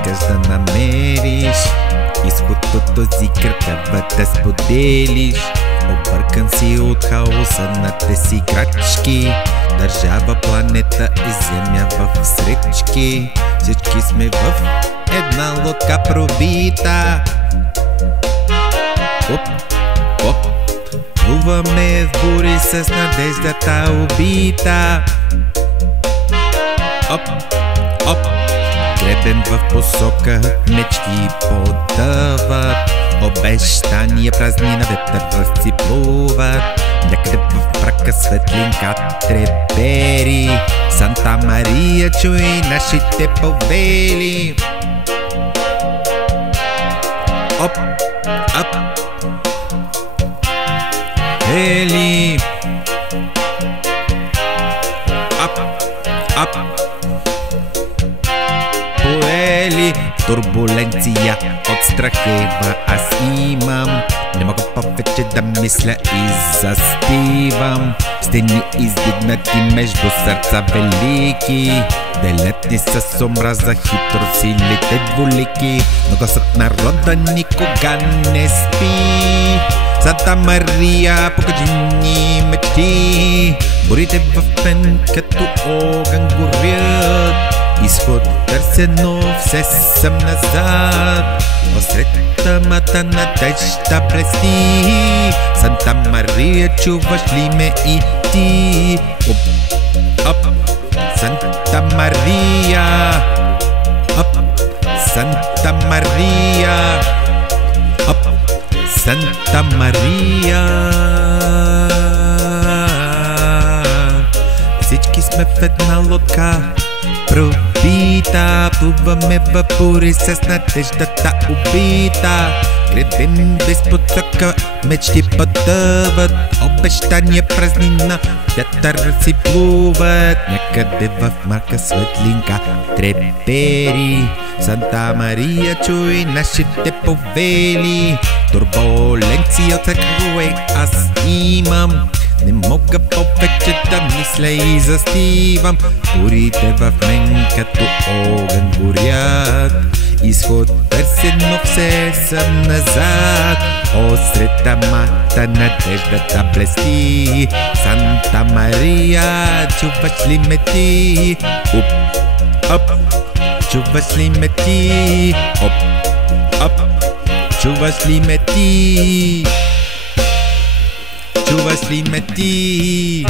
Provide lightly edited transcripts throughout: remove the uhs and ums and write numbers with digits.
искаш да намериш изход от този кръг, трябва да споделиш. Объркан си от хаоса на тези крачки, държава, планета и земя в сречки. Всички сме в една лодка пробита. Оп, оп, плуваме в бури с надеждата убита. Оп, оп, гребем в посока, мечти потъват, обещания празни на ветър разцеплуват. Някъде в мрака светлинка трепери. Санта Мария, чуй нашите повели. Оп, оп, ели. Оп, оп, поели. Турбуленция от страхева аз имам. Не мога повече да мисля и застивам. Стени издигнати между сърца велики, делят ни с омраза хитро силите двулики. Но гласът народа никога не спи. Санта Мария, покажи ни мечти. Бурите в мен като огън горят. Изход търсено, все съм назад. Осред тъмата надежда блести. Санта Мария, чуваш ли ме и ти? Оп, оп, Санта Мария. Оп, Санта Мария. Оп, Санта Мария. Всички сме в една лодка пробита, плуваме в бури с надеждата убита. Гребем без посока, мечти потъват, обещания празнина, вятър си плуват. Някъде в мрака светлинка трепери. Санта Мария, чуй нашите повели. Турбуленция от всякъде аз имам. Не мога повече да мисля и застивам. Бурите в мен като огън горят. Изход търсено, все съм назад. Осред тъмата надеждата блести. Санта Мария, чуваш ли ме ти? Оп, оп, чуваш ли ме ти? Оп, оп, чуваш ли ме ти? Чуваш ли ме ти?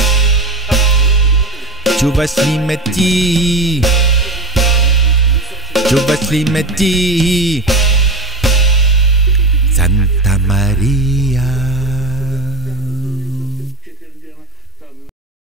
Чуваш ли ме ти? Чуваш ли ме ти? Санта Мария.